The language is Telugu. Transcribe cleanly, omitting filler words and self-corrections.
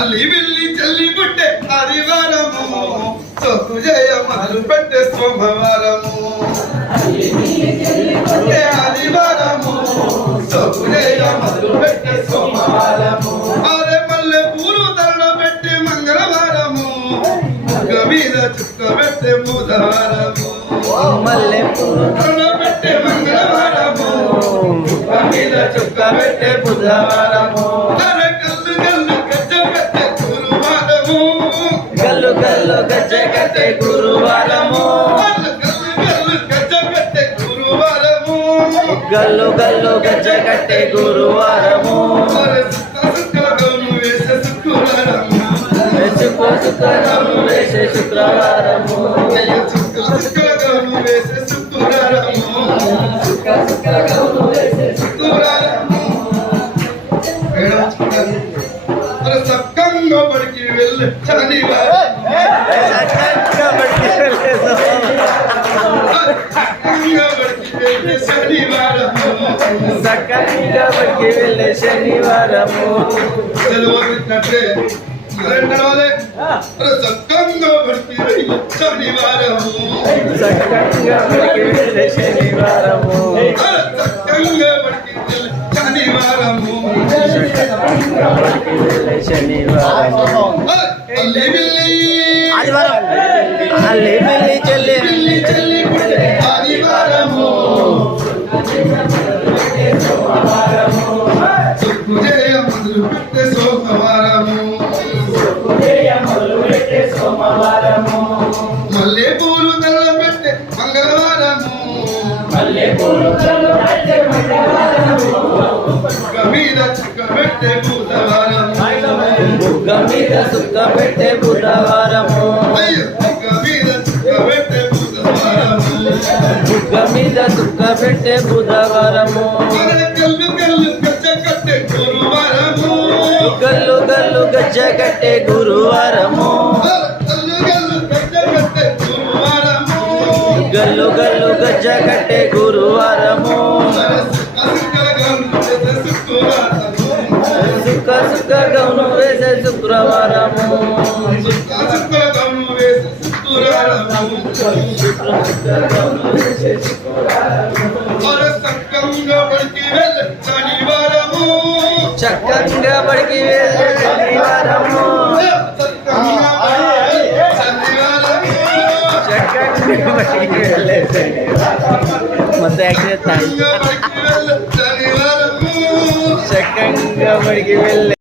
అల్లి బిల్లి చల్లి పుట్టే ఆదివారము సొక్కు జయ మొదలు పెట్టే సోమవారము పుట్టే ఆదివారము సొక్కు జయ మొదలు పెట్టే సోమవారము ఆరే పల్లె పూలు తరణ పెట్టే మంగళవారము ముగ్గ మీద చుక్క పెట్టే బుధవారము మల్లె పూలు తరణ పెట్టే మంగళవారము ముగ్గ మీద చుక్క పెట్టే బుధవారము గల్లు గల్లు గజ్జ కట్టే గురువారము గల్లు గల్లు గజ్జ కట్టే గురువారము శుక్రవారము వేసే శుక్రవారము సక్కంగా బడికి వెళ్ళి శనివారం సక్కంగా బడికి వెళ్ళే శనివారము సెలవున్నట్టే సక్కంగా బడికి వెళ్ళి శనివారము సక్కంగా బడికి వెళ్ళే శనివారము సక్కంగా బడికి వెళ్ళి శనివారము ఆదివారం అల్లి బిల్లి చెల్లి ఆదివారము సొక్కు జయ మొదలు పెట్టే సోమవారము మల్లె పూలు తెల్ల పెట్టే మంగళవారము మీద చుక్క పెట్టే బుధవారము బుగ్గ మీద చుక్క పెట్టే బుధవారము బుగ్గ మీద చుక్క పెట్టే బుధవారము గల్లు గల్లు గజ్జ కట్టే గురువారము గల్లు గల్లు గజ్జ కట్టే గురువారము సుక్క సుక్క గౌను వేసే శుక్రవారము చక్కంగా బడికి వెళ్ళే శనివారము చక్కంగా బడికి వెళ్ళే మొత్తం యాక్సిడెంట్ చక్కంగా బడికి వెళ్ళే